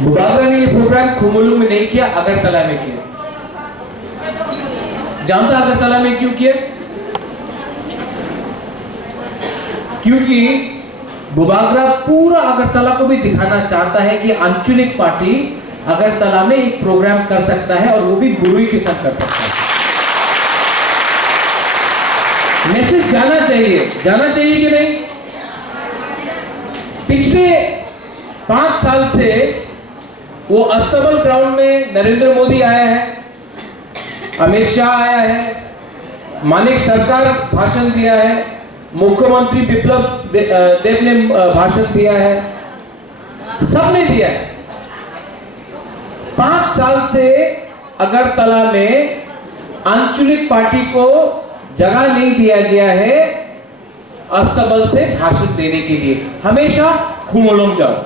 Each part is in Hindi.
बुबागरा ने ये प्रोग्राम खुमुलुंग में नहीं किया, अगरतला में किया। जानता अगरतला में क्यों किया? क्योंकि बुबागरा पूरा अगरतला को भी दिखाना चाहता है कि आंचलिक पार्टी अगरतला में एक प्रोग्राम कर सकता है और वो भी गुरुई के साथ कर सकता है। मैसेज जाना चाहिए कि नहीं? पिछले 5 साल से वो अस्तबल ग्राउंड में नरेंद्र मोदी आया है, अमित शाह आया है, मानिक सरकार भाषण दिया है, मुख्यमंत्री बिप्लब देव ने भाषण दिया है, सबने दिया है। 5 साल से अगरतला में आंचलिक पार्टी को जगह नहीं दिया गया है अस्तबल से भाषण देने के लिए, हमेशा खुमुलुंग जाओ।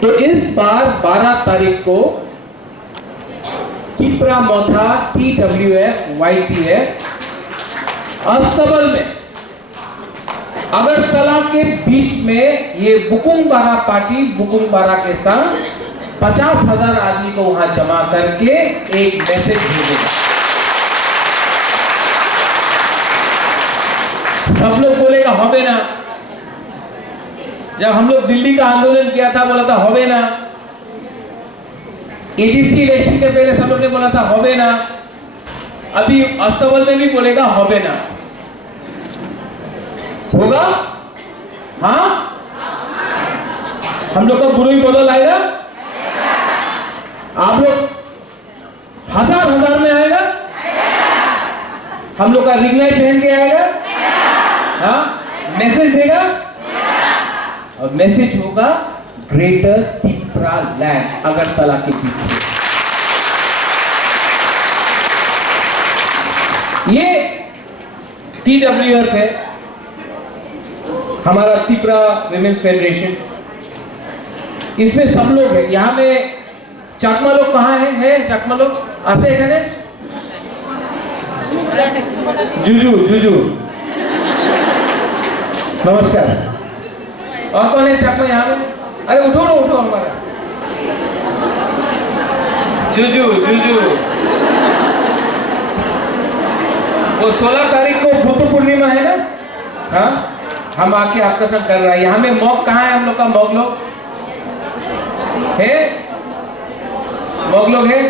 तो इस बार 12 तारीख को तिप्रा मोथा TWF YTF अस्तबल में अगरतला के बीच में ये बुकुंग बारा पार्टी बुकुंग बारा के संग 50,000 आदमी को वहां जमा करके एक मैसेज भेजेगा। सब लोग बोलेगा होबे ना। जब हम लोग दिल्ली का आंदोलन किया था बोला था होबे ना, ADC इलेक्शन के पहले सब लोग ने बोला था होबे ना, अभी अस्तबल में भी बोलेगा होबे ना। होगा? हाँ, हम लोग का गुरुई बदल आएगा। आप लोग हजार में आएगा। हम लोग का रिंग लाइट पहन के आएगा। हाँ, मैसेज देगा और मैसेज होगा ग्रेटर तिप्रा लैंड अगरतला के पीछे। ये TWF है, हमारा तिप्रा विमेंस फेडरेशन। इसमें सब लोग हैं। यहाँ में चाकमा लोग कहाँ है चाकमा लोग आसे है जुजू नमस्कार। और कौन है चाकमा यहाँ में? अरे उठो हमारा जुजू। वो 16 तारीख को बुद्ध पूर्णिमा है ना? हाँ, हम आके आपका साथ कर रहा है। यहाँ में मॉक कहाँ है? हम लोग का मॉक लोग है।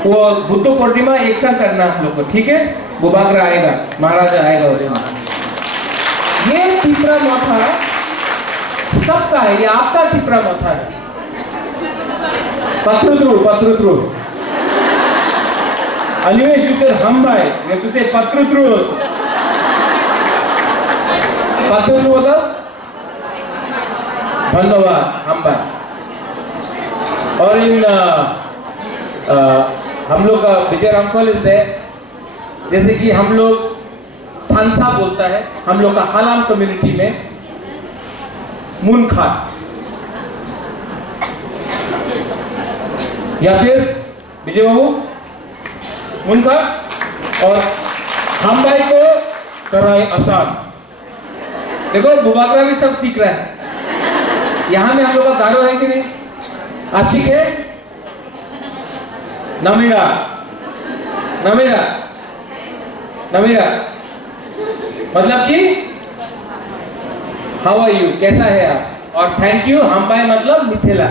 वो बुद्ध पूर्णिमा एक साथ करना हम लोग को, ठीक है? बुबागरा आएगा, महाराजा आएगा उसमें। ये तिप्रा मोथा सबका है, ये आपका तिप्रा मोथा है। पत्रुद्रु अनिवेश तुझे हम्बाई, ये तुझे पत्रुद्रु मतलब धन्यवाद हम्बाई। और इन हम लोग का विजय रामफल है, जैसे कि हम लोग थानसा बोलता है, हम लोग का हालाम कम्युनिटी में मुनखा या फिर विजय बाबू मुनखा और हम्बाई को कराए आसान। देखो बुबागरा भी सब सीख रहा है। यहाँ में हम लोग का गारो है कि नहीं? अच्छी है नमीरा मतलब कि हाउ आर यू, कैसा है आप? और थैंक यू हम्बाई मतलब मिथिला।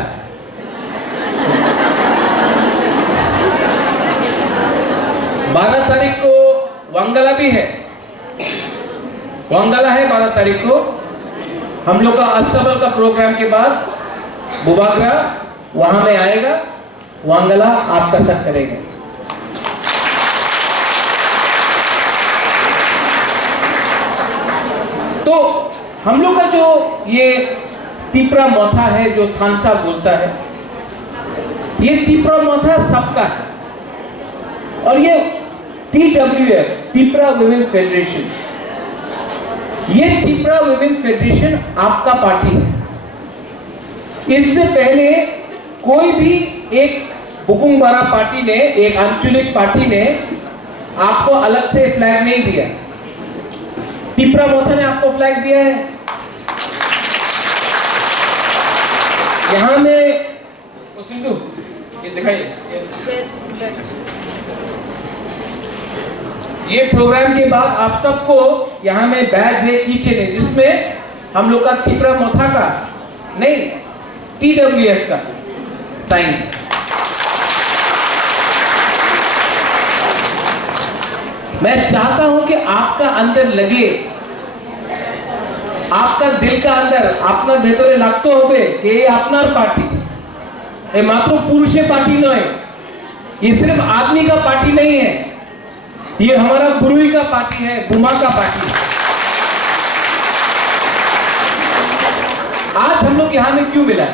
बारह तारीख को वांगला भी है, वांगला है 12 तारीख को। हम लोग का अस्तबल का प्रोग्राम के बाद बुबागरा वहां में आएगा, वांगला आपका साथ करेगा। तो हम लोग का जो ये तिप्रा मोथा है, जो थानसा बोलता है, ये तिप्रा मोथा सबका है। और ये TWF तिप्रा विमेंस फेडरेशन, ये तिप्रा विमेंस फेडरेशन आपका पार्टी है। इससे पहले कोई भी एक बुकुंग बारा पार्टी ने, एक आंचलिक पार्टी ने आपको अलग से फ्लैग नहीं दिया। तिप्रा मोथा ने आपको फ्लैग दिया है। यहाँ में सिंधु ये दिखाइए, ये प्रोग्राम के बाद आप सबको यहाँ में बैज है, कीचेन है, जिसमें हम लोग का तीपरा मोथा का नहीं TWF का साइन। मैं चाहता हूं कि आपका अंदर लगे, आपका दिल का अंदर अपना भेतरे लगते होबे कि ये अपना पार्टी, ये मात्र पुरुष पार्टी नहीं, ये सिर्फ आदमी का पार्टी नहीं है, ये हमारा गुरुई का पार्टी है, बुमा का पार्टी है। आज हम लोग यहां में क्यों मिला?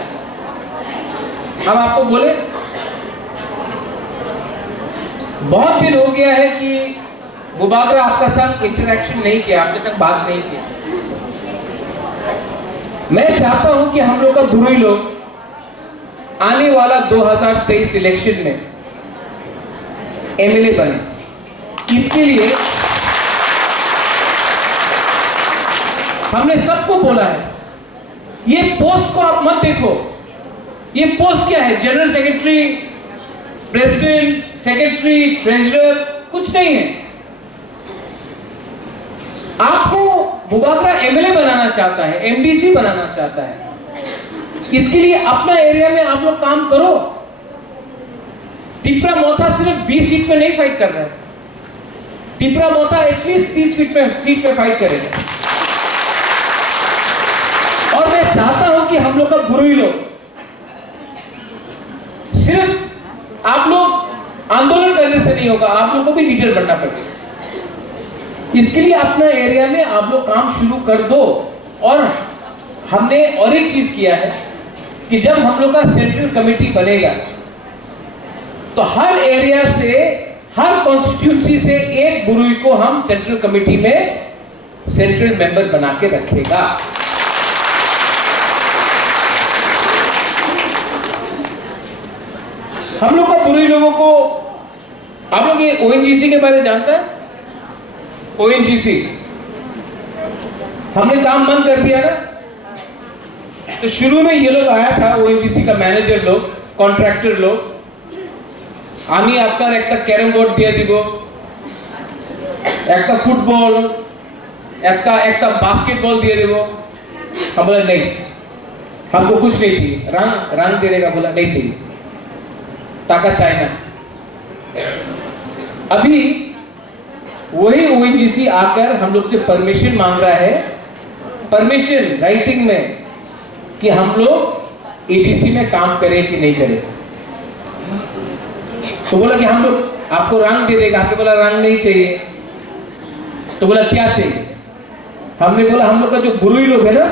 हम आपको बोले, बहुत दिन हो गया है कि बुबागरा आपका साथ इंटरेक्शन नहीं किया, आपके साथ बात नहीं किया। मैं चाहता हूं कि हम लोग का गुरुई लोग आने वाला 2023 इलेक्शन में एमएलए बने। इसके लिए हमने सबको बोला है, ये पोस्ट को आप मत देखो, ये पोस्ट क्या है? General secretary, president, secretary, treasurer, कुछ नहीं है। आपको बुबागरा एमएलए बनाना चाहता है, एमडीसी बनाना चाहता है, इसके लिए अपना एरिया में आप लोग काम करो। तीपरा मोथा सिर्फ 20 सीट पे नहीं फाइट कर रहा है, तीपरा मोथा एटलीस्ट 30 सीट पे फाइट करेगा। और मैं चाहता हूं कि हम लोग का गुरुई लोग, सिर्फ आप लोग आंदोलन करने से नहीं होगा, आप लोग को भी लीडर बनना पड़ेगा। इसके लिए अपना एरिया में आप लोग काम शुरू कर दो। और हमने और एक चीज किया है कि जब हम लोग का सेंट्रल कमेटी बनेगा तो हर एरिया से, हर कॉन्स्टिट्यूंसी से एक गुरुई को हम सेंट्रल कमेटी में सेंट्रल मेंबर बना के रखेगा। हम लोग का गुरुई लोगों को, आप लोग ये ओएनजीसी के बारे में जानता है? ओएनजीसी हमने काम बंद कर दिया ना, तो शुरू में ये लोग आया था, ओएनजीसी का मैनेजर लोग, कॉन्ट्रैक्टर लोग, আমি আপনার একটা ক্যারম বোর্ড দিয়ে দিব, একটা ফুটবল, একটা बास्केटबॉल দিয়ে দেব। हम बोला नहीं, हमको कुछ नहीं चाहिए, रंग देने का बोला नहीं चाहिए, टाका चाहिए ना। अभी वही ओएनजीसी आकर हम लोग से परमिशन मांग रहा है, परमिशन राइटिंग में, कि हम लोग एडीसी में काम करें कि नहीं करें। तो बोला कि हम लोग आपको रंग दे देगा, आपने बोला रंग नहीं चाहिए, तो बोला क्या चाहिए? हमने बोला हम लोग का जो गुरुई लोग है ना,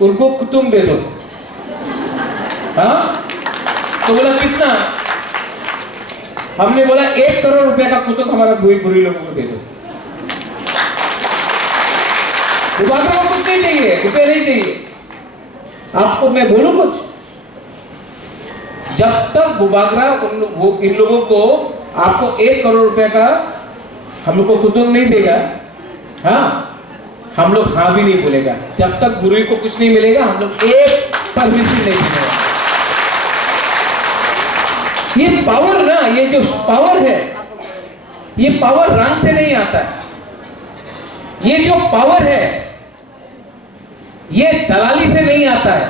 उनको कुतुम दे दो। हाँ, तो बोला कितना? हमने बोला 1 करोड़ रुपए का कुतुब हमारा गुरुई लोगों को दे दो। बुबागरा को कुछ नहीं चाहिए, रुपए नहीं चाहिए। आपको मैं बोलूं कुछ, जब तक बुबागरा इन लोगों को आपको 1 करोड़ रुपए का हम लोग को कुतुब नहीं देगा, हाँ, हम लोग हाँ भी नहीं बोलेगा। जब तक गुरुई को कुछ नहीं मिलेगा, हम लोग एक परमिशन नहीं मिलेगा। ये पावर ना, ये जो पावर है, ये पावर रंग से नहीं आता है। ये जो पावर है, ये दलाली से नहीं आता है।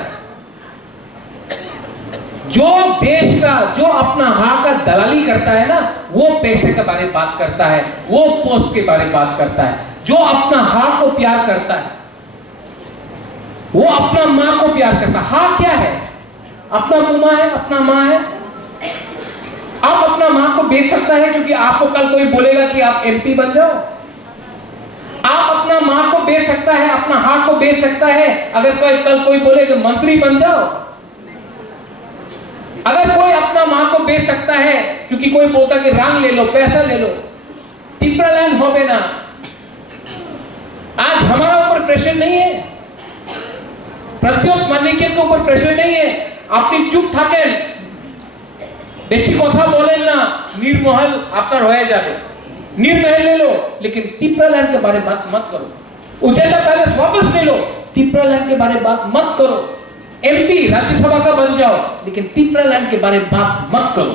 जो देश का, जो अपना हक का दलाली करता है ना, वो पैसे के बारे में बात करता है, वो पोस्ट के बारे में बात करता है। जो अपना हक को प्यार करता है, वो अपना मां को प्यार करता है। हक क्या है? अपना बुमा है, अपना मां है। आप अपना मां को बेच सकता है क्योंकि आपको कल कोई बोलेगा कि आप एमपी बन जाओ। आप अपना मां को बेच सकता है, अपना हक को बेच सकता है, अगर कल कोई बोले कि मंत्री बन जाओ। अगर कोई अपना मां को बेच सकता है क्योंकि कोई बोलता कि रंग ले लो, पैसा ले लो, टिप्रा लैंड हो गए ना। आज हमारा ऊपर प्रेशर नहीं है, प्रत्युत मानिके के ऊपर प्रेशर नहीं है। अपनी चुप থাকেন, বেশি কথা বলেন না, নির্মহল আপনার হয়ে যাবে। निर्महल ले लो, लेकिन टिप्रा लैंड के बारे में बात मत करो। उजेला पैलेस वापस ले लो, टिप्रा लैंड के बारे में बात मत करो। एमपी राज्यसभा का बन जाओ, लेकिन तिपरालैंड के बारे में बात मत करो।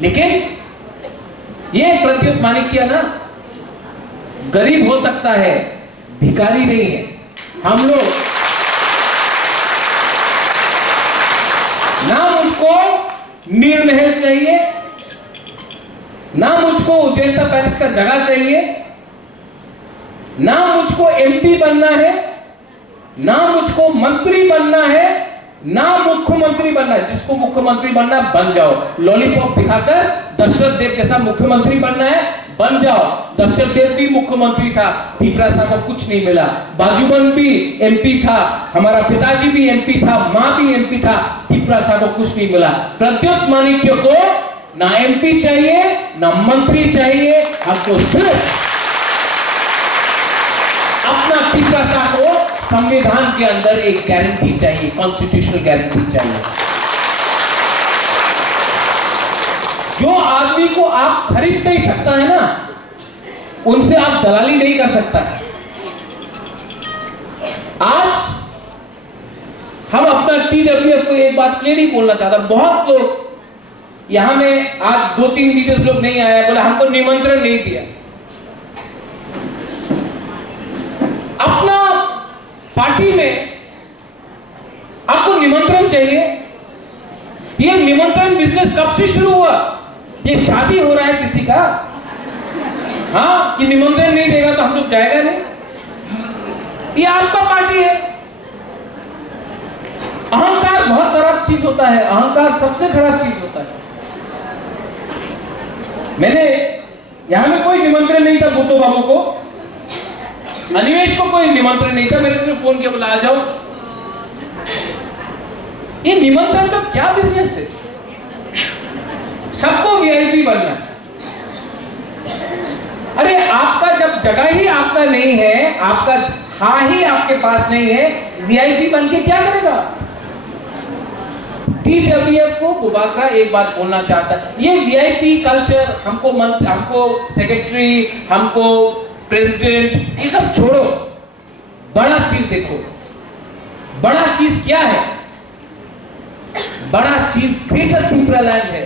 लेकिन ये प्रत्युत माणिक्य ना गरीब हो सकता है, भिखारी नहीं है। हम लोग ना मुझको नीलमहल चाहिए, ना मुझको उज्जैन पैलेस का जगह चाहिए, ना मुझको एमपी बनना है, ना मुझको मंत्री बनना है, ना मुख्यमंत्री बनना है। जिसको मुख्यमंत्री बनना बन जाओ, लॉलीपॉप दिखाकर दशरथ देव जैसा मुख्यमंत्री बनना है बन जाओ। दशरथ देव भी मुख्यमंत्री था, तिपरा साहब को कुछ नहीं मिला। बाजूबन भी एमपी था, हमारा पिताजी भी एमपी था, मां भी एमपी था, तिपरा साहब को कुछ नहीं मिला। प्रत्युत माणिक्य को ना एमपी चाहिए, ना मंत्री चाहिए, हमको सिर्फ अपना तिपरा साहब को संविधान के अंदर एक गारंटी चाहिए, कॉन्स्टिट्यूशनल गारंटी चाहिए। जो आदमी को आप खरीद नहीं सकता है ना, उनसे आप दलाली नहीं कर सकता है। आज हम अपना TWF को एक बात क्लियरली बोलना चाहता। बहुत लोग यहां में आज 2-3 लीडर्स लोग नहीं आया, बोला हमको निमंत्रण नहीं दिया। अपना पार्टी में आपको निमंत्रण चाहिए। ये निमंत्रण बिजनेस कब से शुरू हुआ? ये शादी हो रहा है किसी का, हाँ, कि निमंत्रण नहीं देगा तो हम लोग जाएगा नहीं। ये आपका पार्टी है। अहंकार बहुत खराब चीज होता है, अहंकार सबसे खराब चीज होता है। मैंने यहां में कोई निमंत्रण नहीं था बुद्धू बाबू को, अनिमेश को कोई निमंत्रण नहीं था। मैंने सिर्फ फोन किया, बोला आ जाओ। ये निमंत्रण का क्या बिजनेस है? सबको वीआईपी बनना है। अरे आपका जब जगह ही आपका नहीं है, आपका हाँ ही आपके पास नहीं है, वीआईपी बन के क्या करेगा? TWF को बुबाकरा एक बात बोलना चाहता है, ये वीआईपी कल्चर हमको सेक्रेटरी, हमको प्रेसिडेंट, ये सब छोड़ो। बड़ा चीज देखो। बड़ा चीज क्या है? बड़ा चीज ग्रेटर तिपरालैंड है।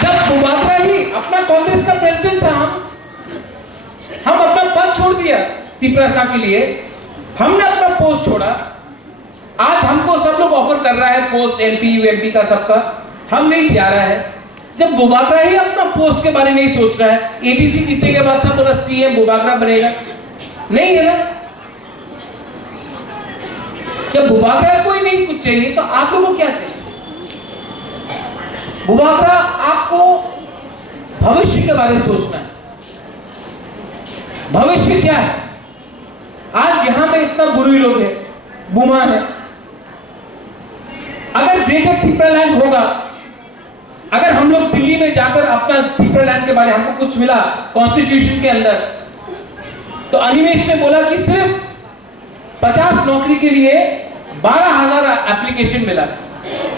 जब बुबाकरा ही अपना कांग्रेस का प्रेसिडेंट था, हम अपना पद छोड़ दिया तिपरा साहब के लिए, हमने अपना पोस्ट छोड़ा। आज हमको सब लोग ऑफर कर रहा है पोस्ट एमपी यूएमपी का, सबका, हम नहीं जा रहा है। जब बुबाकरा ही अपना पोस्ट के बारे में नहीं सोच रहा है, एडीसी जीतने के बाद सब बोला सीएम बुबाकरा बनेगा, नहीं है ना। जब बुबाकरा कोई नहीं कुछ चाहिए तो आप लोगों को क्या चाहिए? बुबाकरा आपको भविष्य के बारे में सोचना है। भविष्य क्या है? आज यहां में इतना बुरी लोग है, बुमा है। अगर ग्रेटर तिपरालैंड होगा, अगर हम लोग दिल्ली में जाकर अपना तिपरालैंड के बारे में हमको कुछ मिला कॉन्स्टिट्यूशन के अंदर, तो अनिमेश ने बोला कि सिर्फ 50 नौकरी के लिए 12,000 एप्लीकेशन मिला।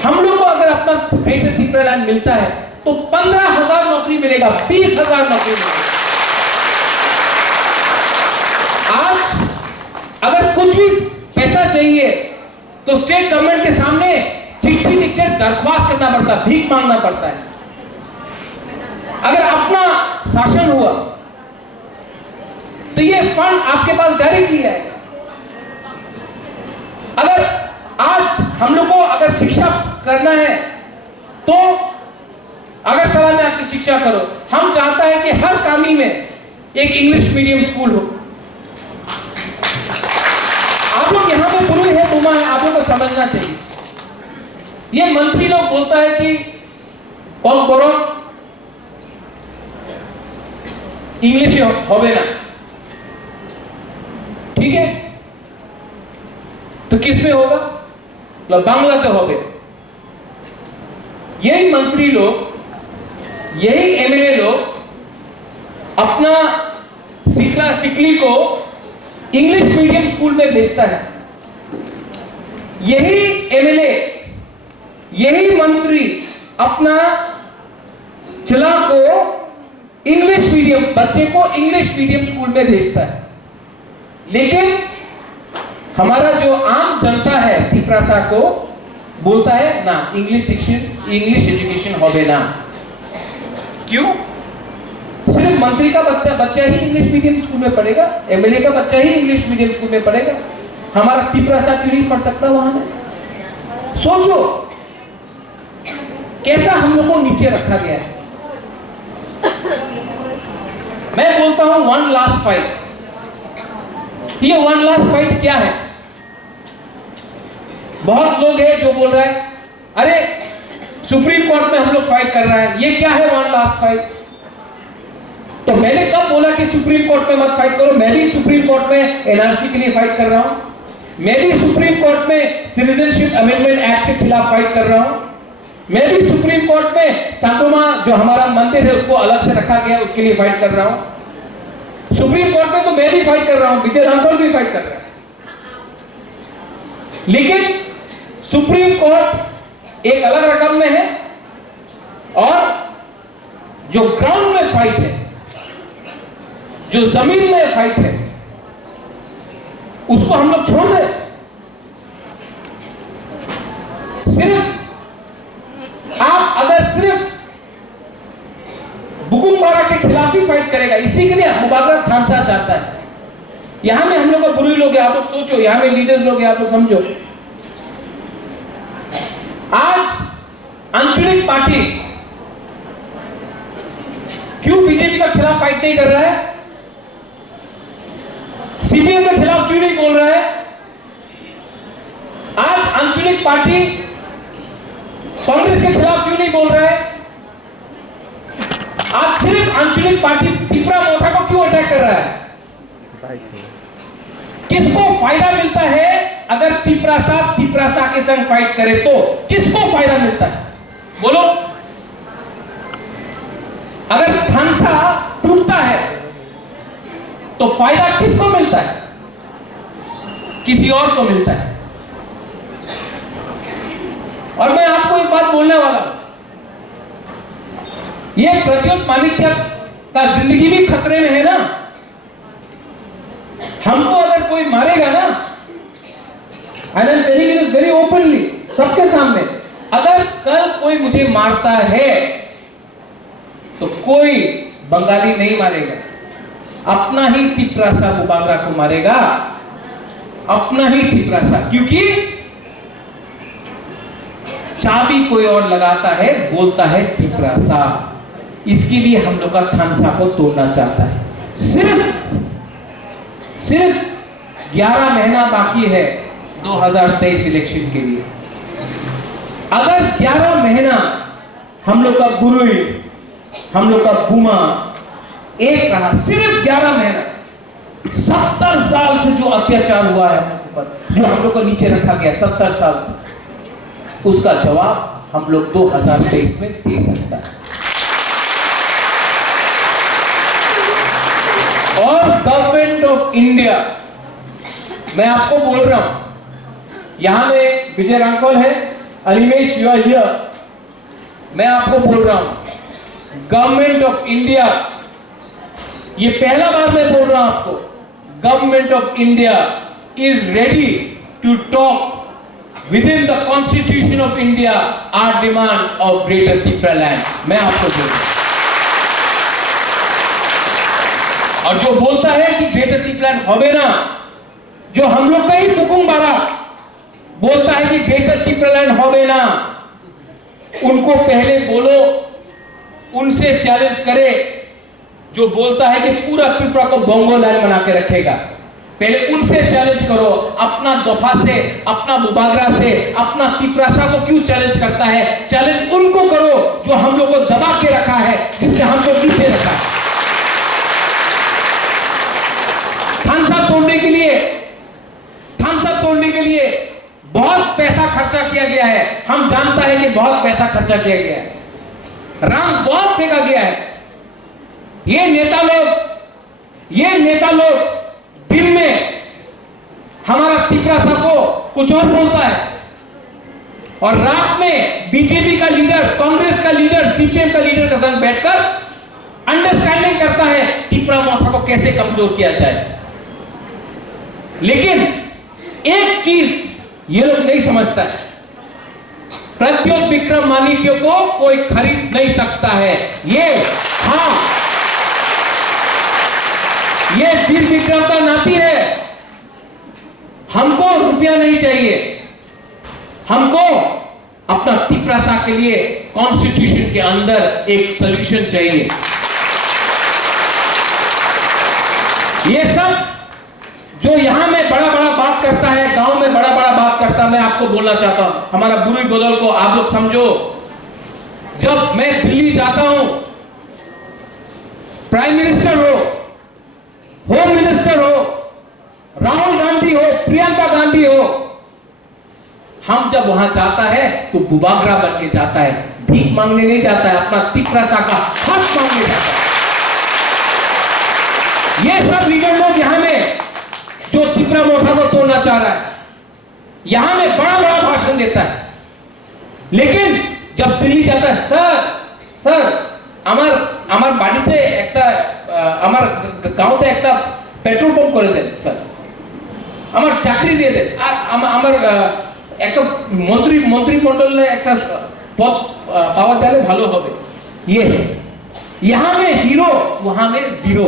हम लोग को अगर अपना ग्रेटर तिपरालैंड मिलता है तो 15,000 नौकरी मिलेगा, 20,000 नौकरी मिलेगा। आज अगर कुछ भी पैसा चाहिए तो स्टेट गवर्नमेंट के सामने चिट्ठी लिखकर दरख्वास्त करना पड़ता है, भीख मांगना पड़ता है। अगर अपना शासन हुआ तो ये फंड आपके पास डायरेक्टली आएगा। अगर आज हम लोग को अगर शिक्षा करना है तो अगरतला में आके शिक्षा करो। हम चाहता है कि हर कामी में एक इंग्लिश मीडियम स्कूल हो। आप लोग यहां पे पुरुष है, बुमा है, आप लोग को समझना चाहिए। ये मंत्री लोग बोलता है कि कौन करो इंग्लिश होवे ना, ठीक है, तो किस में होगा? बांग्ला तो होगे। यही मंत्री लोग, यही एमएलए लोग अपना सिकला सिकली को इंग्लिश मीडियम स्कूल में भेजता है। यही एमएलए, यही मंत्री अपना चला को इंग्लिश मीडियम, बच्चे को इंग्लिश मीडियम स्कूल में भेजता है। लेकिन हमारा जो आम जनता है तिपरासा को बोलता है ना इंग्लिश एजुकेशन होवे ना। क्यों? सिर्फ मंत्री का बच्चा ही इंग्लिश मीडियम स्कूल में पढ़ेगा, एमएलए का बच्चा ही इंग्लिश मीडियम स्कूल में पढ़ेगा, हमारा तिपरासा क्यों नहीं पढ़ सकता वहां में? सोचो कैसा हम लोग को नीचे रखा गया है। मैं बोलता हूं वन लास्ट फाइट। ये वन लास्ट फाइट क्या है? बहुत लोग हैं जो बोल रहे हैं अरे सुप्रीम कोर्ट में हम लोग फाइट कर रहे हैं, ये क्या है वन लास्ट फाइट? तो मैंने कब बोला कि सुप्रीम कोर्ट में मत फाइट करो? मैं भी सुप्रीम कोर्ट में एनआरसी के लिए फाइट कर रहा हूं, मैं भी सुप्रीम कोर्ट में सिटीजनशिप अमेंडमेंट एक्ट के खिलाफ फाइट कर रहा हूं, मैं भी सुप्रीम कोर्ट में सांगोमा जो हमारा मंदिर है उसको अलग से रखा गया उसके लिए फाइट कर रहा हूं। सुप्रीम कोर्ट में तो मैं भी फाइट कर रहा हूं, विजय रामपाल भी फाइट कर रहा है। लेकिन सुप्रीम कोर्ट एक अलग रकम में है और जो ग्राउंड में फाइट है, जो जमीन में फाइट है, उसको हम लोग छोड़ दें। सिर्फ आप अगर सिर्फ बुकुमबारा के खिलाफ ही फाइट करेगा, इसी के लिए मुबारक खानसा चाहता है। यहां में हम लोग का गुरु लोग हैं, आप लोग सोचो, यहां में लीडर्स लोग हैं, आप लोग समझो। आज आंचलिक पार्टी क्यों बीजेपी का खिलाफ फाइट नहीं कर रहा है? सीपीएम के खिलाफ क्यों नहीं बोल रहा है? आज आंचलिक पार्टी कांग्रेस के खिलाफ क्यों नहीं बोल रहा है? आज सिर्फ आंचलिक पार्टी तिपरा मोथा को क्यों अटैक कर रहा है? किसको फायदा मिलता है अगर तिपरासा के संग फाइट करे? तो किसको फायदा मिलता है बोलो? अगर थानसा टूटता है तो फायदा किसको मिलता है? किसी और को मिलता है। और मैं आपको एक बात बोलने वाला हूं, यह प्रद्युत माणिक्य का जिंदगी भी खतरे में है ना। हमको अगर कोई मारेगा ना, I am telling this very openly, सबके सामने, अगर कल कोई मुझे मारता है तो कोई बंगाली नहीं मारेगा, अपना ही तिपरासा मुबागरा को मारेगा, अपना ही तिपरासा। क्योंकि चाबी कोई और लगाता है, बोलता है तिपरासा। इसके लिए हम लोग का थानसा को तोड़ना चाहता है। सिर्फ 11 महीना बाकी है 2023 इलेक्शन के लिए। अगर 11 महीना हम लोग का गुरुई, हम लोग का बुमा एक रहा, सिर्फ 11 महीना, 70 साल से जो अत्याचार हुआ है हम लोग पर, जो हम लोग को नीचे रखा गया 70 साल से, उसका जवाब हम लोग 2023 में दे सकता है। और गवर्नमेंट ऑफ इंडिया, मैं आपको बोल रहा हूं, यहां में विजय रामपाल है, अनिमेश यू आर हियर, मैं आपको बोल रहा हूं, गवर्नमेंट ऑफ इंडिया, ये पहला बार मैं बोल रहा हूं आपको, government of India is ready to talk within the constitution of India or demand of greater Tipraland. मैं आपको बोल रहा हूं। और जो बोलता है कि ग्रेटर तिपरा लैंड होवे ना, जो हम लोग का ही बुकुमबारा बोलता है कि ग्रेटर तिपरा लैंड होवे ना, उनको पहले बोलो, उनसे चैलेंज करे, जो बोलता है कि पूरा त्रिपुरा को बोंगो लैंड बना के रखेगा, पहले उनसे चैलेंज करो। अपना दफा से, अपना मुबागरा से, अपना तिपरासा को क्यों चैलेंज करता है? चैलेंज उनको करो जो हम लोग को दबा के रखा है, जिसने हमको पीछे रखा है। थानसा तोड़ने के लिए बहुत पैसा खर्चा किया गया है, हम जानता है कि बहुत पैसा खर्चा किया गया है, रंग बहुत फेंका गया है। ये नेता लोग दिन में हमारा तिपरासा को कुछ और बोलता है और रात में बीजेपी का लीडर, कांग्रेस का लीडर, सीपीएम का लीडर के साथ बैठकर अंडरस्टैंडिंग करता है तिपरा मोथा को कैसे कमजोर किया जाए। लेकिन एक चीज ये लोग नहीं समझता है, प्रद्योत विक्रम माणिक्य को कोई खरीद नहीं सकता है। ये हाँ, ये वीर विक्रम का नाती है। हमको रुपया नहीं चाहिए, हमको अपना तिपरासा के लिए कॉन्स्टिट्यूशन के अंदर एक सॉल्यूशन चाहिए। ये सब जो यहां में बड़ा बड़ा बात करता है, गांव में बड़ा बड़ा बात करता है, मैं आपको बोलना चाहता हूं, हमारा बुरी बदल को आप लोग समझो। जब मैं दिल्ली जाता हूं, प्राइम मिनिस्टर हो, होम मिनिस्टर हो, राहुल गांधी हो, प्रियंका गांधी हो, हम जब वहां जाता है तो बुबागरा बन के जाता है, भीख मांगने नहीं जाता है, अपना तिपरासा का हक मांगने जाता है। ये सब लीडर लोग यहां में जो तिपरा मोठा को तोड़ना चाह रहा है, यहां में बड़ा बड़ा भाषण देता है, लेकिन जब दिल्ली जाता है, सर আমার বাড়িতে একটা আমার গাঁওতে একটা পেট্রোল পাম্প করে দেন স্যার, আমার চাকরি দিয়ে দেন, আর আমার একটা মন্ত্রিমंडলে একটা পদ পাওয়া গেলে ভালো হবে। ये यहां में हीरो, वहां में जीरो।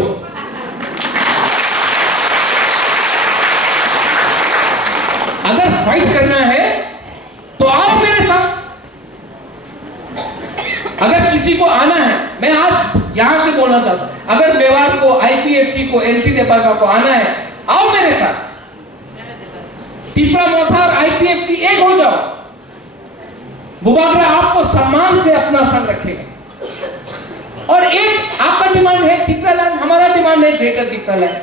अगर फाइट करना है तो आओ मेरे साथ। अगर किसी को आना है, मैं आज यहां से बोलना चाहता हूं, अगर मेवाड़ को, आईपीएफटी को, एनसी देपाका को आना है, आओ मेरे साथ। तिपरा मोथा और आईपीएफटी एक हो जाओ। बुबागरा आपको सम्मान से अपना संग रखेगा। और एक आपका डिमांड है तिपरा लैंड, हमारा डिमांड है ग्रेटर तिपरा लैंड।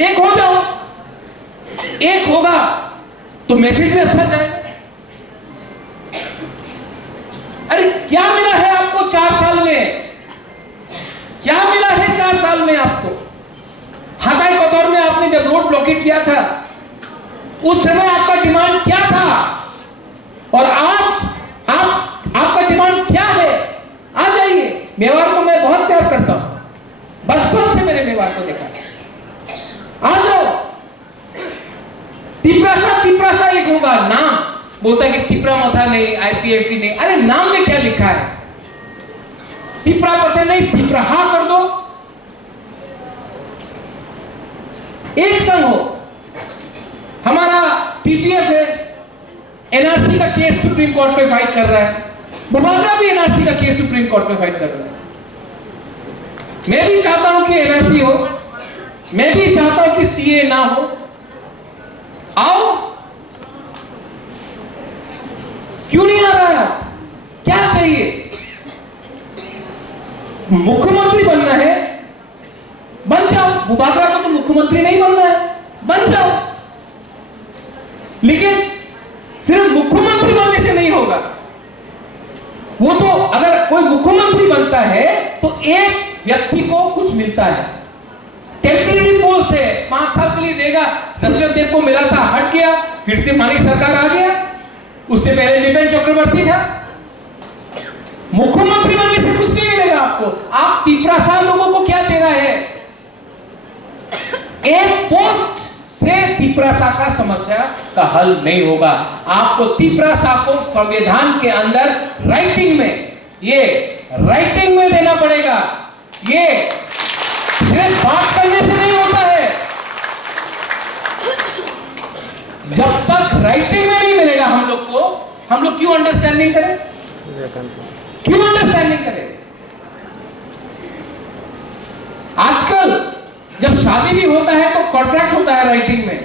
एक हो जाओ, एक होगा तो मैसेज भी अच्छा जाएगा। अरे क्या मिला है आपको 4 साल में? क्या मिला है 4 साल में आपको? हटाई कतौर में आपने जब रोड ब्लॉकेट किया था, उस समय आपका डिमांड क्या था? और आज आपका डिमांड क्या है? आ जाइए। मेवाड़ को मैं बहुत प्यार करता हूं, बचपन से मैंने मेवाड़ को देखा। आ जाओ। तिपरासा एक होगा, नाम बोलता है कि तिपरा मोथा नहीं, आईपीएफटी नहीं। अरे नाम में क्या लिखा है? तिपरा पसंद नहीं, तिपराहा कर दो। एक संग हो। हमारा टीपीएफ है, एनआरसी का केस सुप्रीम कोर्ट में फाइट कर रहा है, बुबागरा भी एनआरसी का केस सुप्रीम कोर्ट में फाइट कर रहा है। मैं भी चाहता हूं कि एनआरसी हो, मैं भी चाहता हूं कि सीए ना हो। आओ। क्यों नहीं आ रहा है? क्या चाहिए? मुख्यमंत्री बनना है, बन जाओ। बुबागरा को तो मुख्यमंत्री नहीं बनना है, बन जाओ। लेकिन सिर्फ मुख्यमंत्री बनने से नहीं होगा। वो तो अगर कोई मुख्यमंत्री बनता है तो एक व्यक्ति को कुछ मिलता है, टेम्परेरी पोस्ट है, 5 साल के लिए देगा। दशरथ देव को मिला था, हट गया, फिर से मानिक सरकार आ गया। उससे पहले निपेन चक्रवर्ती था। मुख्यमंत्री बनने से कुछ नहीं मिलेगा आपको। आप तिपरासा लोगों को क्या दे रहा है? एक पोस्ट से तिपरासा का समस्या का हल नहीं होगा। आपको तिपरासा को संविधान के अंदर राइटिंग में देना पड़ेगा। ये सिर्फ बात करने से नहीं होता है। जब तक राइटिंग में नहीं मिलेगा हम लोग को, हम लोग क्यों अंडरस्टैंडिंग करें? क्यों अंडरस्टैंडिंग करें? आजकल जब शादी भी होता है तो कॉन्ट्रैक्ट होता है राइटिंग में।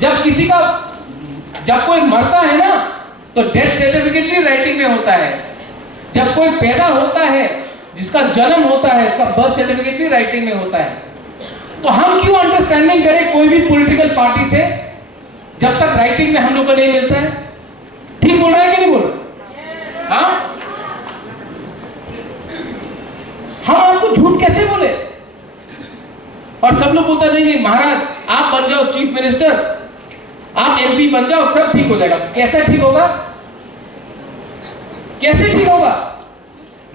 जब कोई मरता है ना तो डेथ सर्टिफिकेट भी राइटिंग में होता है। जब कोई पैदा होता है, जिसका जन्म होता है, उसका बर्थ सर्टिफिकेट भी राइटिंग में होता है। तो हम क्यों अंडरस्टैंडिंग करें कोई भी पॉलिटिकल पार्टी से जब तक राइटिंग में हम लोग को नहीं मिलता है? ठीक बोल रहा है कि नहीं बोल रहा? हाँ, हम आपको झूठ कैसे बोले? और सब लोग बोलते नहीं महाराज आप बन जाओ चीफ मिनिस्टर, आप एमपी बन जाओ, सब ठीक हो जाएगा। कैसे ठीक होगा? कैसे ठीक होगा?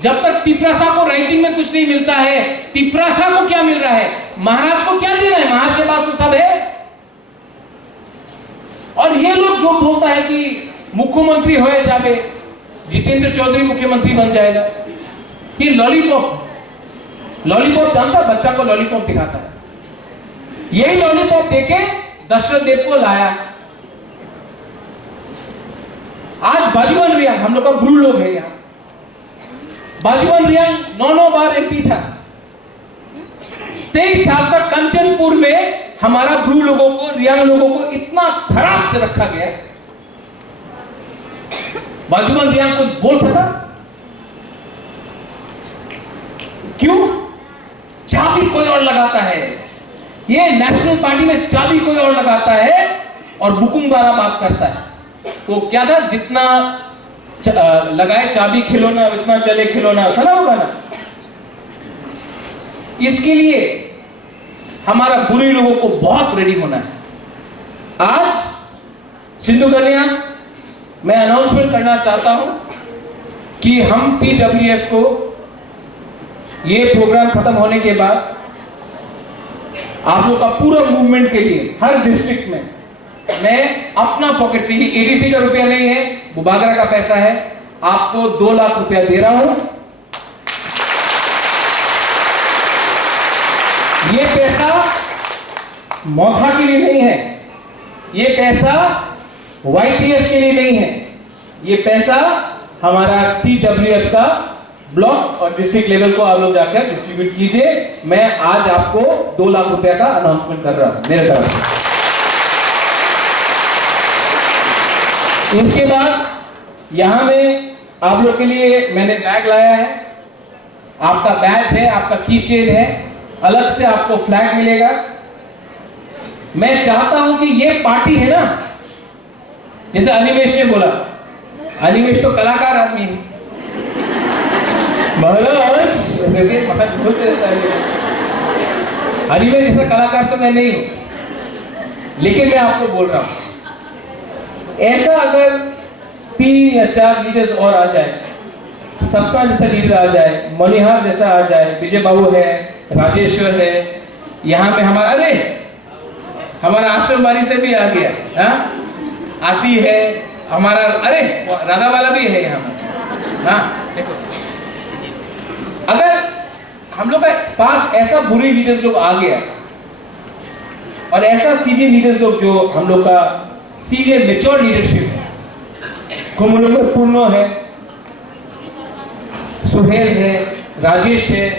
जब तक तिपरासा को राइटिंग में कुछ नहीं मिलता है, तिपरासा को क्या मिल रहा है, महाराज को क्या देना है, महाराज के पास तो सब है। और ये लोग जो बोलता है कि मुख्यमंत्री हो जावे, जितेंद्र चौधरी मुख्यमंत्री बन जाएगा, ये लॉलीपॉप, लॉलीपॉप जानता, बच्चा को लॉलीपॉप दिखाता है, यही लॉलीपॉप देके दशरथ देव को लाया। आज बाजीवन रियांग, हम लोग का ब्रू लोग है यहाँ, बाजीवन रियांग 9 बार एमपी था। 23 साल तक कंचनपुर में हमारा ब्रू लोगों को, रियांग लोगों को इतना खराब से रखा गया। बाजीवन रियांग कुछ बोल सका? क्यों? चाबी कोई और लगाता है, ये नेशनल पार्टी में चाबी कोई और लगाता है और बुकुमबारा बात करता है। तो क्या था, जितना लगाए चाबी खिलौना उतना चले खिलौना, सुना होगा ना। इसके लिए हमारा बुरी लोगों को बहुत रेडी होना है। आज सिंधु कन्या मैं अनाउंसमेंट करना चाहता हूं कि हम PWF को ये प्रोग्राम खत्म होने के बाद आप लोग का पूरा मूवमेंट के लिए हर डिस्ट्रिक्ट में मैं अपना पॉकेट से, ये ADC का रुपया नहीं है, वो बागरा का पैसा है, आपको 2 लाख रुपया दे रहा हूं। ये पैसा मोथा के लिए नहीं है, ये पैसा YTF के लिए नहीं है, ये पैसा हमारा TWF का ब्लॉक और डिस्ट्रिक्ट लेवल को आप लोग जाकर डिस्ट्रीब्यूट कीजिए। मैं आज आपको 2 लाख रुपया का अनाउंसमेंट कर रहा हूं मेरे तरफ से। इसके बाद यहां में आप लोग के लिए मैंने बैग लाया है, आपका बैच है, आपका की चेन है, अलग से आपको फ्लैग मिलेगा। मैं चाहता हूं कि ये पार्टी है ना, जैसे अनिमेश ने बोला, अनिमेश तो कलाकार आदमी है, अनिमेश जैसा कलाकार तो मैं नहीं हूं, लेकिन मैं आपको बोल रहा हूं, ऐसा अगर 3 या 4 लीडर्स और आ जाए, सपना जैसा लीडर आ जाए, मणिहार जैसा आ जाए, विजय बाबू है, राजेश्वर है, यहाँ पे हमारा, अरे हमारा आश्रम वाली से भी आ गया, हाँ आती है हमारा, अरे राधा वाला भी है यहाँ पर, हाँ देखो, अगर हम लोग के पास ऐसा बुरी लीडर्स लोग आ गया और ऐसा सीनियर लीडर्स लोग जो हम लोग का सीनियर मेच्योर लीडरशिप है, कुमुलो में पूर्णो है, सुहेल है, राजेश है,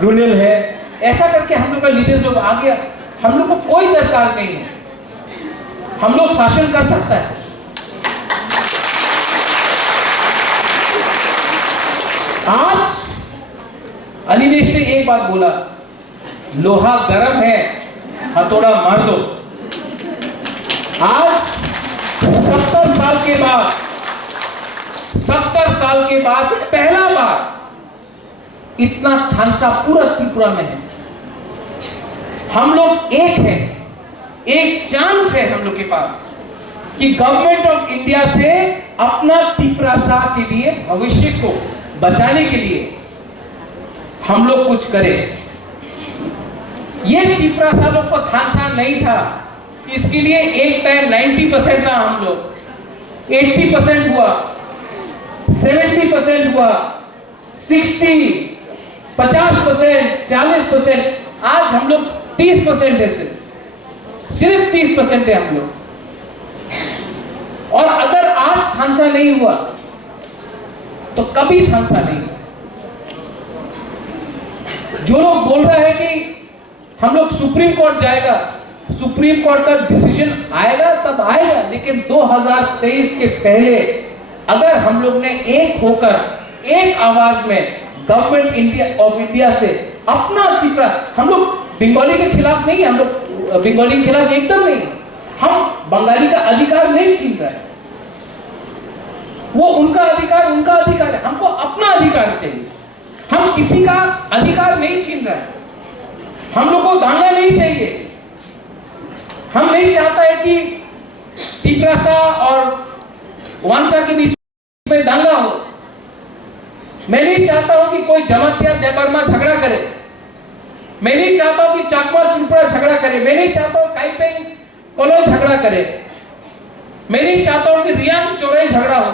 रुनिल है, ऐसा करके हम लोग का लीडर्स लोग आ गया, हम लोग को कोई दरकार नहीं है, हम लोग शासन कर सकता है। आज अनिमेश ने एक बात बोला, लोहा गर्म है, हथौड़ा मार दो। आज 70 साल के बाद, 70 साल के बाद पहला बार इतना थानसा पूरा त्रिपुरा में है। हम लोग एक हैं, एक चांस है हम लोग के पास कि गवर्नमेंट ऑफ इंडिया से अपना तिपरासा के लिए, भविष्य को बचाने के लिए हम लोग कुछ करें। ये तिपरासा लोग को थानसा नहीं था, इसके लिए एक टाइम 90% था, हम लोग 80% हुआ, 70% हुआ, 60, 50%, 40%, आज हम लोग 30% है, सिर्फ 30% है हम लोग। और अगर आज थानसा नहीं हुआ तो कभी थानसा नहीं हुआ। जो लोग बोल रहे हैं कि हम लोग सुप्रीम कोर्ट जाएगा, सुप्रीम कोर्ट का डिसीजन आएगा तब आएगा, लेकिन 2023 के पहले अगर हम लोग ने एक होकर एक आवाज में गवर्नमेंट ऑफ इंडिया से अपना तिपरा, हम लोग बंगाली के खिलाफ नहीं है, हम लोग बंगाली के खिलाफ एकदम नहीं, हम बंगाली का अधिकार नहीं छीन रहे, वो उनका अधिकार है, हमको अपना अधिकार चाहिए। हम किसी का अधिकार नहीं छीन रहे, हम लोग को दांगा नहीं चाहिए। हम नहीं चाहता है कि तिपरासा और वानसा के बीच में दांगा हो। मैं नहीं चाहता हूं कि कोई जमातिया देबर्मा झगड़ा करे, मैं नहीं चाहता हूं कि चाकमा त्रिपुरा झगड़ा करे, मैं नहीं चाहता हूं काइपेंग कोलो झगड़ा करे, मैं नहीं चाहता हूं कि रियांग चोरे झगड़ा हो।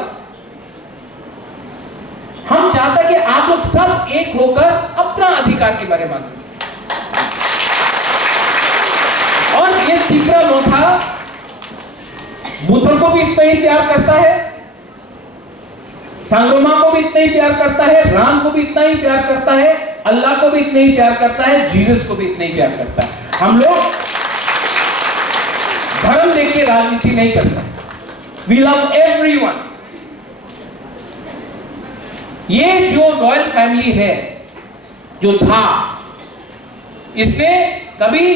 हम चाहते हैं कि आप लोग सब एक होकर अपना अधिकार के बारे में मांगे। और ये तीसरा मोथा बुद्ध को भी इतना ही प्यार करता है, संगमा को भी इतना ही प्यार करता है, राम को भी इतना ही प्यार करता है, अल्लाह को भी इतना ही प्यार करता है, जीसस को भी इतना ही प्यार करता है। हम लोग धर्म लेके राजनीति नहीं करते। We love everyone. ये जो रॉयल फैमिली है, जो था, इसने कभी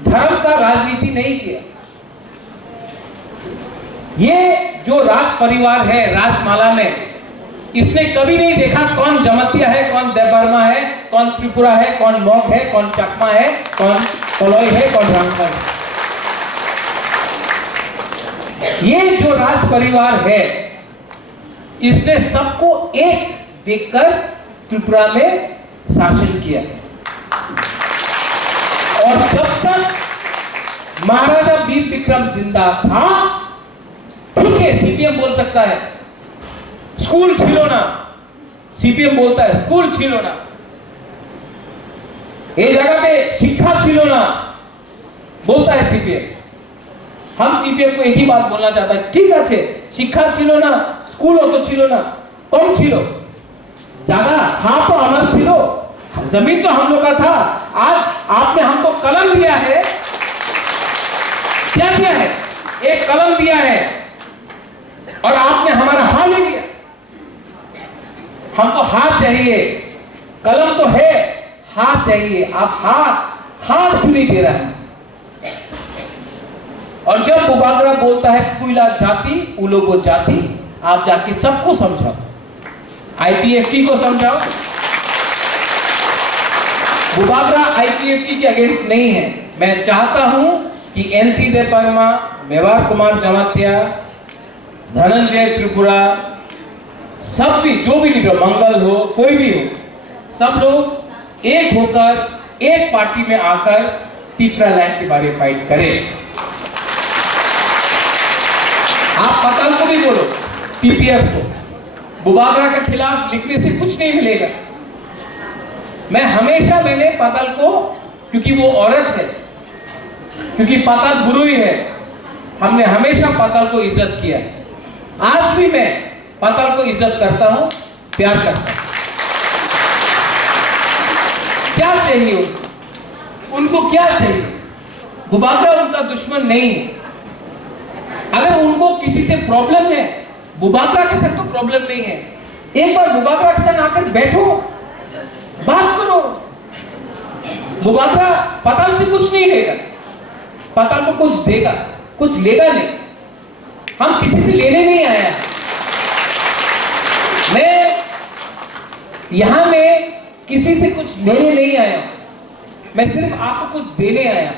धर्म का राजनीति नहीं किया। ये जो राज परिवार है राजमाला में, इसने कभी नहीं देखा कौन जमतिया है, कौन देबर्मा है, कौन त्रिपुरा है, कौन मॉग है, कौन चकमा है, कौन कोलोई है, कौन रांगमा है। ये जो राज परिवार है, इसने सबको एक देखकर त्रिपुरा में शासन किया। और जब तक महाराजा वीर विक्रम जिंदा था, ठीक है, सीपीएम बोल सकता है स्कूल छिलो ना, सीपीएम बोलता है स्कूल छिलो ना, ये जगह पे शिक्षा छिलो ना, बोलता है सीपीएम। हम सीपीएम को एक ही बात बोलना चाहता है, ठीक है, शिक्षा छिलो ना, स्कूल हो तो छिलो ना, कौन छिलो, जगह हाँ तो अमर छिलो, जमीन तो हम लोग का था। आज आपने हमको कलम दिया है, क्या किया है, एक कलम दिया है और आपने हमारा हाथ ले लिया। हमको हाथ चाहिए, कलम तो है, हाथ चाहिए। आप हाथ क्यों नहीं दे रहे हैं? और जब बुबागरा बोलता है कुइला जाति उलोगो जाति, आप जाके सबको समझाओ, आईपीएफटी को समझाओ। बुबागरा आईपीएफटी के अगेंस्ट नहीं है। मैं चाहता हूं कि एनसी देबर्मा, मेवाड़ कुमार जमातिया, धनंजय त्रिपुरा, सब भी, जो भी लीडर, मंगल हो, कोई भी हो, सब लोग एक होकर एक पार्टी में आकर तीसरा लैंड के बारे में फाइट करें। आप पताल को भी बोलो, पीपीएफ को, बुबागरा के खिलाफ लिखने से कुछ नहीं मिलेगा। मैंने पताल को, क्योंकि वो औरत है, क्योंकि पताल बुरुई है, हमने हमेशा पताल को इज्जत किया। आज भी मैं पताल को इज्जत करता हूं, प्यार करता हूं। क्या चाहिए उनको? उनको क्या चाहिए? बुबागरा उनका दुश्मन नहीं है। अगर उनको किसी से प्रॉब्लम है, बुबागरा के साथ तो प्रॉब्लम नहीं है। एक बार बुबागरा के साथ आकर बैठो, बात करो। बुबागरा पताल से कुछ नहीं लेगा, पताल को कुछ देगा, कुछ लेगा नहीं। हम किसी से लेने नहीं आया। मैं यहां में किसी से कुछ लेने नहीं आया, मैं सिर्फ आपको कुछ देने आया।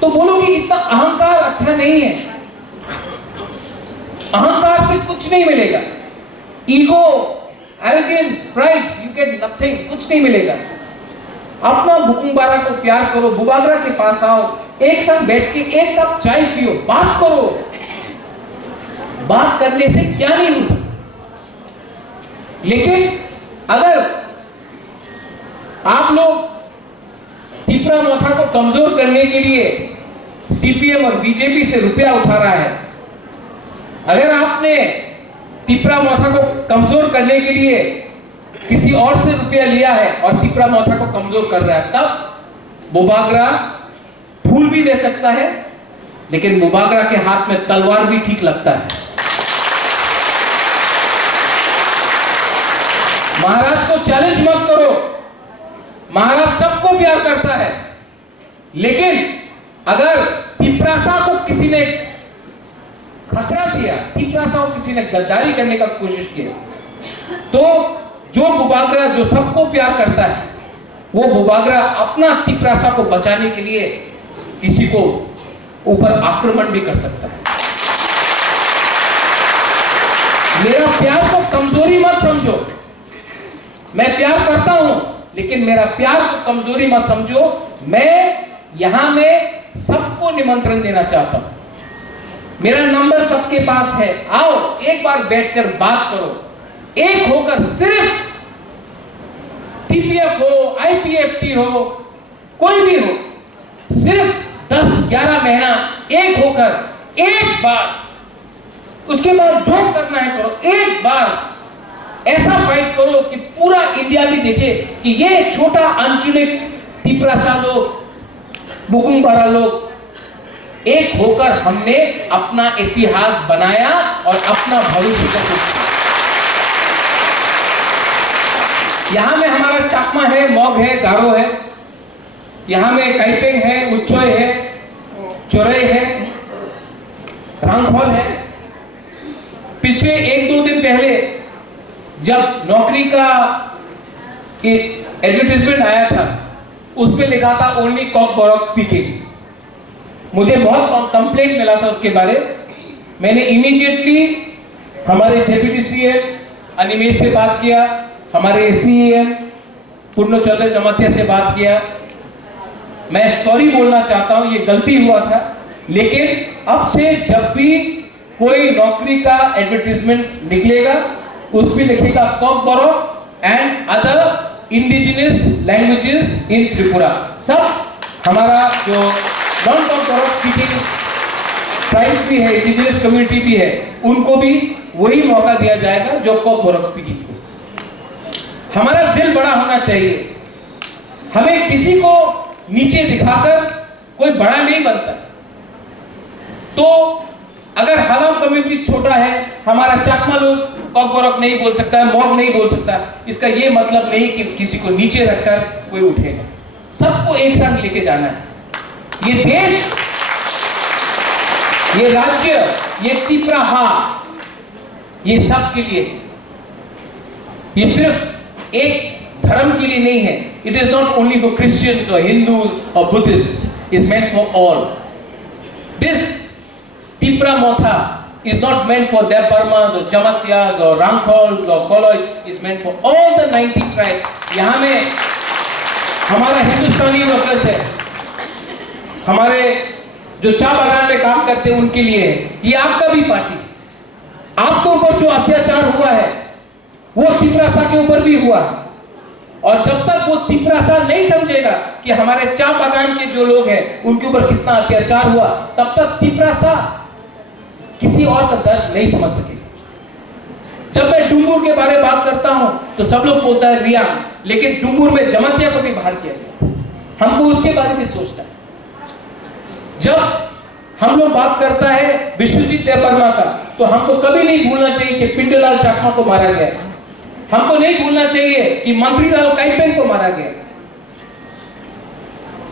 तो बोलो कि इतना अहंकार अच्छा नहीं है। अहंकार से कुछ नहीं मिलेगा। Ego, arrogance, pride, you get nothing, कुछ नहीं मिलेगा। अपना बुकुंबारा को प्यार करो, बुबागरा के पास आओ, एक साथ बैठ के एक कप चाय पियो, बात करो। बात करने से क्या नहीं हो सकता। लेकिन अगर आप लोग तीसरा मोथा को कमजोर करने के लिए सीपीएम और बीजेपी से रुपया उठा रहा है, अगर आपने तीसरा मोथा को कमजोर करने के लिए किसी और से रुपया लिया है और तीसरा मोथा को कमजोर कर रहा है, तब बुबागरा फूल भी दे सकता है, लेकिन बुबागरा के हाथ में तलवार भी ठीक लगता है। महाराज को चैलेंज मत करो। महाराज सबको प्यार करता है, लेकिन अगर पिपरासा को किसी ने खतरा दिया, पिपरासा को किसी ने गद्दारी करने का कोशिश किया, तो जो बुबागरा जो सबको प्यार करता है, वो बुबागरा अपना पिपरासा को बचाने के लिए किसी को ऊपर आक्रमण भी कर सकता है। मेरा प्यार को कमजोरी मत समझो। मैं प्यार करता हूं, लेकिन मेरा प्यार को कमजोरी मत समझो। मैं यहां में सबको निमंत्रण देना चाहता हूं। मेरा नंबर सबके पास है। आओ एक बार बैठकर बात करो, एक होकर। सिर्फ टीपीएफ हो, आईपीएफटी हो, कोई भी हो, सिर्फ 10-11 महीना एक होकर एक बार, उसके बाद जो करना है करो। एक बार ऐसा फाइट करो कि पूरा इंडिया भी देखे कि ये छोटा अंचलिक तिपरासा लोग, बुकुंगबारा लोग, एक होकर हमने अपना इतिहास बनाया और अपना भविष्य का। यहां में हमारा चाकमा है, मॉग है, गारो है, यहां में काइपेंग है, उच्चोय है, चोरई है, रांगफॉल है। पिछले 1-2 दिन पहले जब नौकरी का एडवर्टाइजमेंट आया था, उसमें लिखा था ओनली कॉक बोरॉक स्पीकिंग। मुझे बहुत कंप्लेंट मिला था उसके बारे। मैंने इमीडिएटली हमारे डेप्यूटी सीएम अनिमेश से बात किया, हमारे सीएम पूर्णचंद्र जमातिया से बात किया। मैं सॉरी बोलना चाहता हूं, ये गलती हुआ था, लेकिन अब से जब भी कोई नौकरी का एडवर्टाइजमेंट निकलेगा, उसमें लिखेगा Kok Borok and other indigenous languages in Tripura. सब हमारा जो non Kok Borok speaking tribe भी है, इंडिजिनियस कम्युनिटी भी है, उनको भी वही मौका दिया जाएगा जो कॉक बोरॉक स्पीकिंग को। हमारा दिल बड़ा होना चाहिए। हमें किसी को नीचे दिखाकर कोई बड़ा नहीं बनता। तो अगर हलम कम्युनिटी छोटा है, हमारा चाकमा लोग कॉक बोरॉक नहीं बोल सकता है, मॉग नहीं बोल सकता, इसका ये मतलब नहीं कि किसी को नीचे रखकर कोई उठेगा। सबको एक साथ लेके जाना है। ये देश, ये राज्य, ये तिपराहा, ये सब के लिए, ये सिर्फ एक धर्म के लिए नहीं है। It is not only for Christians और हिंदूज और Buddhist, is meant for all. This Tipra Motha is not meant for their Burmas or Jamatyas or Rangkhols or Koloj, is meant for all the 90 tribes. यहाँ में हमारा हिंदुस्तानी वर्कर्स है, हमारे जो चाय बागान में काम करते हैं उनके लिए है। ये आपका भी पार्टी। आपके ऊपर जो अत्याचार हुआ है वो तिपरासा के ऊपर भी हुआ, और जब तक वो तिपरासा नहीं समझेगा कि हमारे चाय बागान के जो लोग हैं उनके ऊपर कितना अत्याचार हुआ, तब तक तिपरासा किसी और का दर्द नहीं समझ सकेगा। जब मैं डुम्बुर के बारे में बात करता हूं तो सब लोग बोलता है रिया, लेकिन डुम्बुर में जमातिया को भी बाहर किया गया। हमको उसके बारे में सोचना है। जब हम लोग बात करता है विश्वजीत देवबर्मा का, तो हमको कभी नहीं भूलना चाहिए कि पिंडीलाल चाकमा को मारा गया। हमको नहीं भूलना चाहिए कि मंत्रीलाल काइपेंग को मारा गया।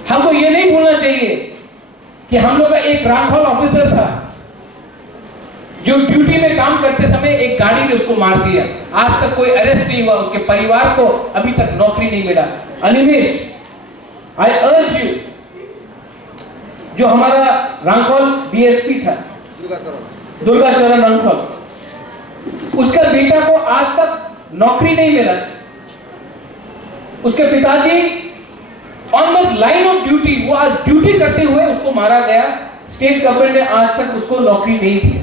हमको ये नहीं भूलना चाहिए कि हम लोग का एक रांगखोल ऑफिसर था जो ड्यूटी में काम करते समय एक गाड़ी ने उसको मार दिया। आज तक कोई अरेस्ट नहीं हुआ, उसके परिवार को अभी तक नौकरी नहीं मिला। अनिमेश, आई अर्ज यू, जो हमारा रांगखोल बीएसपी था, दुर्गाचरण रांगखोल, उसका बेटा को आज तक नौकरी नहीं मिला। उसके पिताजी on the line of duty, वो आज ड्यूटी करते हुए उसको मारा गया। स्टेट गवर्नमेंट ने आज तक उसको नौकरी नहीं दी।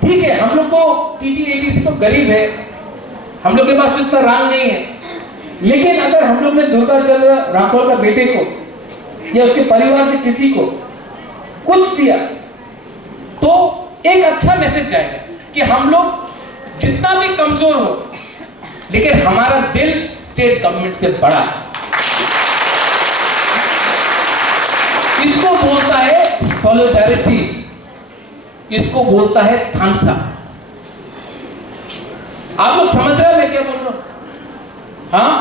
ठीक है, हम लोग को टीटीएडीसी तो गरीब है, हम लोग के पास तो इतना रांग नहीं है, लेकिन अगर हम लोग ने दुर्गाचरण राठौर का बेटे को या उसके परिवार से किसी को कुछ दिया तो एक अच्छा मैसेज जाएगा कि हम लोग जितना भी कमजोर हो, लेकिन हमारा दिल स्टेट गवर्नमेंट से बड़ा है। इसको बोलता है सॉलिडारिटी, इसको बोलता है थानसा। आप लोग समझ रहे हो मैं क्या बोल रहा हूं? हाँ,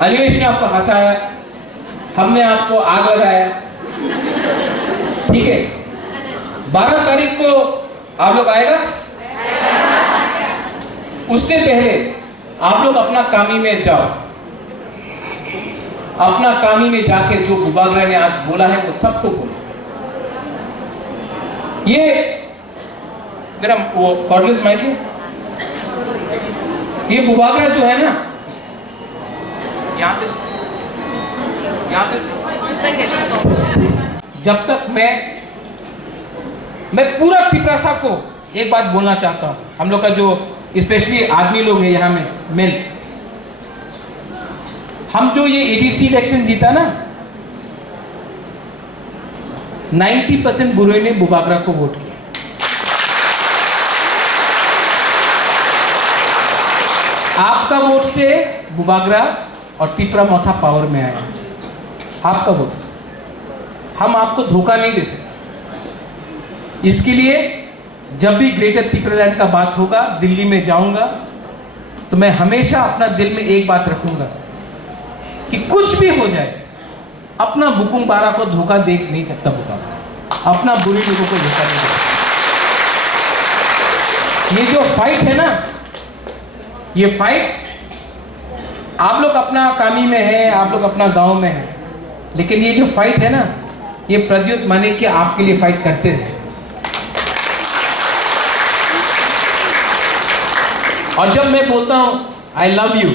अनिमेश ने आपको हंसाया, हमने आपको आग लगाया, ठीक है। 12 तारीख को आप लोग आएगा, उससे पहले आप लोग अपना कामी में जाओ। अपना कामी में जाके जो बुबागरा ने आज बोला है वो सबको बोलो। ये मेरा वो कॉर्डलेस माइक है। ये बुबागरा जो है ना, यहाँ से जब तक मैं पूरा पिपरासा को एक बात बोलना चाहता हूँ, हम लोग का जो स्पेशली आदमी लोग है यहाँ में मेल, हम जो ये एडीसी इलेक्शन जीता ना, 90% बुरे ने बुबागरा को वोट किया। आपका वोट से बुबागरा और तिपरा मोथा पावर में आया, आपका वोट से। हम आपको धोखा नहीं दे सकते। इसके लिए जब भी ग्रेटर तिपरालैंड का बात होगा, दिल्ली में जाऊंगा तो मैं हमेशा अपना दिल में एक बात रखूंगा कि कुछ भी हो जाए, अपना बुकुम बारा को धोखा दे नहीं सकता बुबागरा, अपना बुरी लोगों को धोखा नहीं दे सकता। ये जो फाइट है ना, ये फाइट आप लोग अपना कामी में है, आप लोग अपना गांव में है, लेकिन ये जो फाइट है ना, ये प्रद्युत माने कि आपके लिए फाइट करते रहे। और जब मैं बोलता हूं आई लव यू,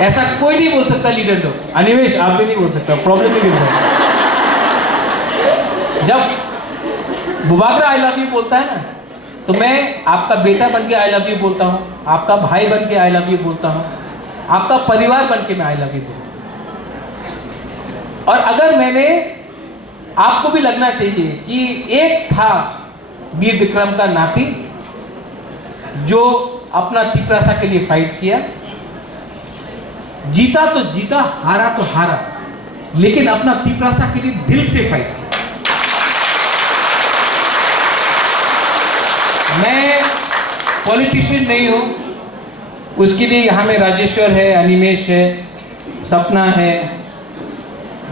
ऐसा कोई नहीं बोल सकता लीडर लोग। अनिमेश आप भी नहीं बोल सकता, प्रॉब्लम नहीं है। जब बुबागरा आई लव यू बोलता है ना, तो मैं आपका बेटा बन के आई लव यू बोलता हूँ, आपका भाई बन के आई लव यू बोलता हूँ, आपका परिवार बन के मैं आई लव यू बोलता हूँ। और अगर मैंने, आपको भी लगना चाहिए कि एक था वीर विक्रम का नाती जो अपना तिपरासा के लिए फाइट किया, जीता तो जीता, हारा तो हारा, लेकिन अपना तिपरासा के लिए दिल से फाइट किया। मैं पॉलिटिशियन नहीं हूं, उसके लिए यहाँ में राजेश्वर है, अनिमेश है, सपना है,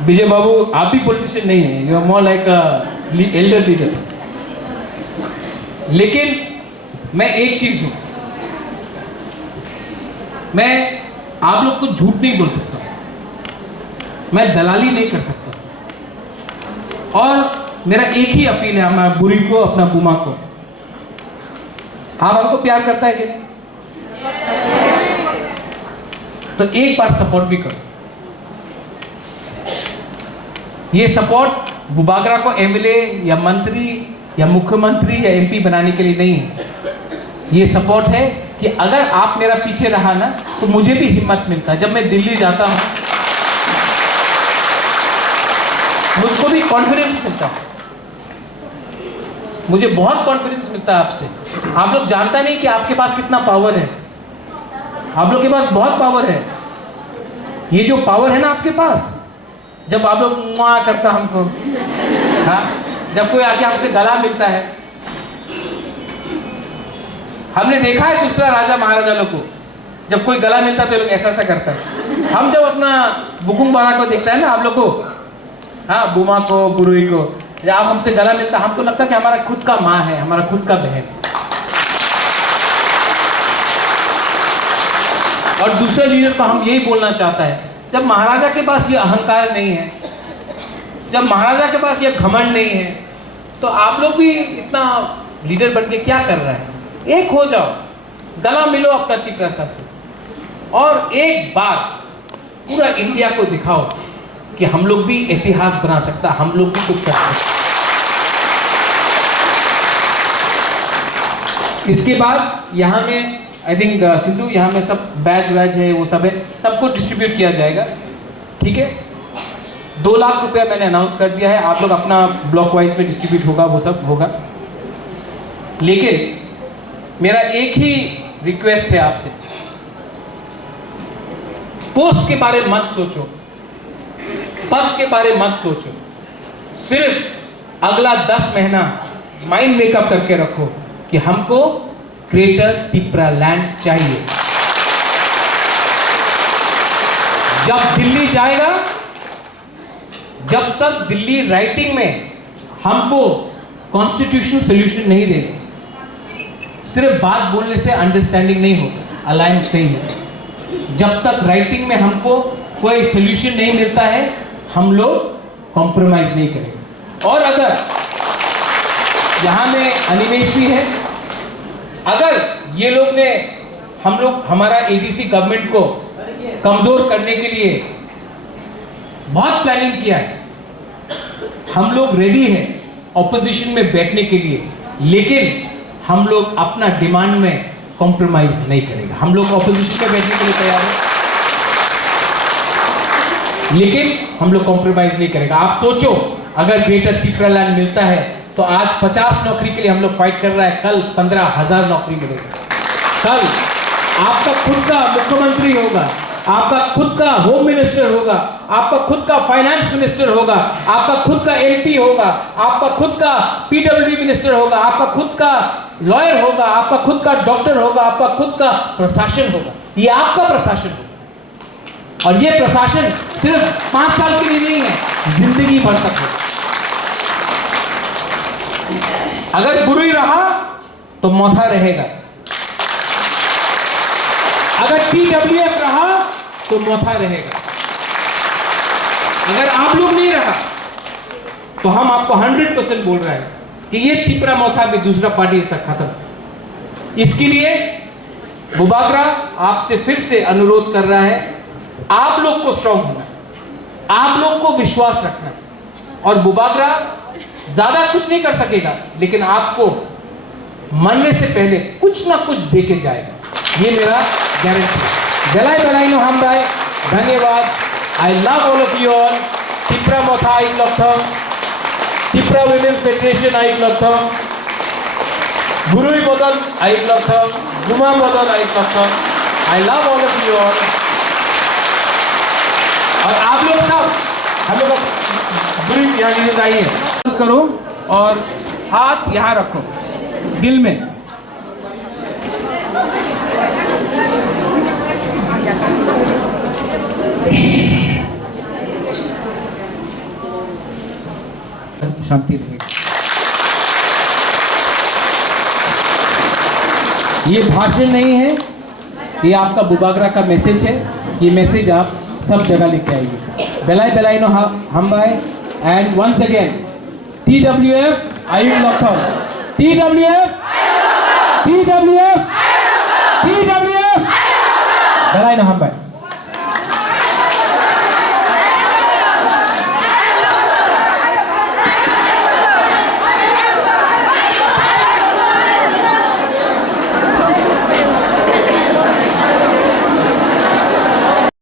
विजय बाबू, आप भी पॉलिटिशियन नहीं है, you are more like a elder leader. लेकिन मैं एक चीज हूं, मैं आप लोग को झूठ नहीं बोल सकता, मैं दलाली नहीं कर सकता। और मेरा एक ही अपील है हमारा बुरी को, अपना बुमा को, आप हमको प्यार करता है कि नहीं? तो एक बार सपोर्ट भी करो। ये सपोर्ट बुबागरा को एमएलए या मंत्री या मुख्यमंत्री या एमपी बनाने के लिए नहीं है। ये सपोर्ट है कि अगर आप मेरा पीछे रहा ना, तो मुझे भी हिम्मत मिलता है। जब मैं दिल्ली जाता हूं, मुझको भी कॉन्फिडेंस मिलता है, मुझे बहुत कॉन्फिडेंस मिलता है आपसे। आप लोग जानता नहीं कि आपके पास कितना पावर है, आप लोग के पास बहुत पावर है। ये जो पावर है ना आपके पास, जब आप लोग मुआ करता हमको, हाँ, जब कोई आके हमसे गला मिलता है, हमने देखा है दूसरा राजा महाराजा लोग को, जब कोई गला मिलता है तो लोग ऐसा ऐसा करता है। हम जब अपना बुकुम बारा को देखता है ना, आप लोग को, हाँ, बुमा को, बुरुई को, जब आप हमसे गला मिलता, हमको लगता है कि हमारा खुद का माँ है, हमारा खुद का बहन। और दूसरे लीडर को हम यही बोलना चाहता है, जब महाराजा के पास ये अहंकार नहीं है, जब महाराजा के पास ये घमंड नहीं है, तो आप लोग भी इतना लीडर बन के क्या कर रहे हैं? एक हो जाओ, गला मिलो अपना तिपरासा से, और एक बार पूरा इंडिया को दिखाओ कि हम लोग भी इतिहास बना सकता, हम लोग भी कुछ कर सकते। इसके बाद यहाँ में आई थिंक सिंधु, यहाँ में सब बैच वैच है, वो सब है, सबको डिस्ट्रीब्यूट किया जाएगा, ठीक है। 2 लाख रुपया मैंने अनाउंस कर दिया है, आप लोग अपना ब्लॉक वाइज में डिस्ट्रीब्यूट होगा, वो सब होगा। लेकिन मेरा एक ही रिक्वेस्ट है आपसे, पोस्ट के बारे में मत सोचो, पद के बारे में मत सोचो, सिर्फ अगला 10 महीना माइंड मेकअप करके रखो कि हमको ग्रेटर तिपरालैंड चाहिए। जब दिल्ली जाएगा, जब तक दिल्ली राइटिंग में हमको कॉन्स्टिट्यूशनल सॉल्यूशन नहीं देगा, सिर्फ बात बोलने से अंडरस्टैंडिंग नहीं होगा, अलायंस नहीं होगा। जब तक राइटिंग में हमको कोई सॉल्यूशन नहीं मिलता है, हम लोग कॉम्प्रोमाइज नहीं करेंगे। और अगर यहाँ में अनिमेश भी है। अगर ये लोग ने हमारा एडीसी गवर्नमेंट को कमजोर करने के लिए बहुत प्लानिंग किया है, हम लोग रेडी हैं ऑपोजिशन में बैठने के लिए, लेकिन हम लोग अपना डिमांड में कॉम्प्रोमाइज नहीं करेंगे। हम लोग ऑपोजिशन में बैठने के लिए तैयार हैं, लेकिन हम लोग कॉम्प्रोमाइज नहीं करेंगे। आप सोचो, अगर ग्रेटर तिपरा लैंड मिलता है तो आज 50 नौकरी के लिए हम लोग फाइट कर रहा है, कल 15,000 नौकरी मिलेगी। कल आपका खुद का मुख्यमंत्री होगा, आपका खुद का होम मिनिस्टर होगा, आपका खुद का फाइनेंस मिनिस्टर होगा, आपका खुद का एमपी होगा, आपका खुद का पीडब्ल्यूडी मिनिस्टर होगा, आपका खुद का लॉयर होगा, आपका खुद का डॉक्टर होगा, आपका खुद का प्रशासन होगा। ये आपका प्रशासन होगा, और ये प्रशासन सिर्फ 5 साल के लिए नहीं है, जिंदगी भर तक है। अगर बुरा ही रहा तो मौथा रहेगा, अगर टीडब्ल्यूएफ रहा तो मौथा रहेगा। अगर आप लोग नहीं रहा तो हम आपको 100% बोल रहे हैं कि ये तिपरा मौथा भी दूसरा पार्टी इसका खत्म। इसके लिए बुबागरा आपसे फिर से अनुरोध कर रहा है, आप लोग को स्ट्रांग होना, आप लोग को विश्वास रखना, और बुबागरा ज्यादा कुछ नहीं कर सकेगा, लेकिन आपको मरने से पहले कुछ ना कुछ देके जाएगा, ये मेरा guarantee. Belai Belai no Hambai, धन्यवाद। I love all of you all. Tipra Motha I love them. Tipra Women's Federation I love them. Burui Bodal I love them. Guma Bodal I love them. I love all of you all. और आप लोग सब हम लोग बुरी यहाँ लीजिए, आइए करो और हाथ यहाँ रखो दिल में। शांति रहेगी। ये भाषण नहीं है, ये आपका बुबागरा का मैसेज है। ये मैसेज आप सब जगह लेके आइए। बेलाई बेलाई नो हमबाई and once again TWF I will lock down. TWF TWF TWF बेलाई नो हमबाई।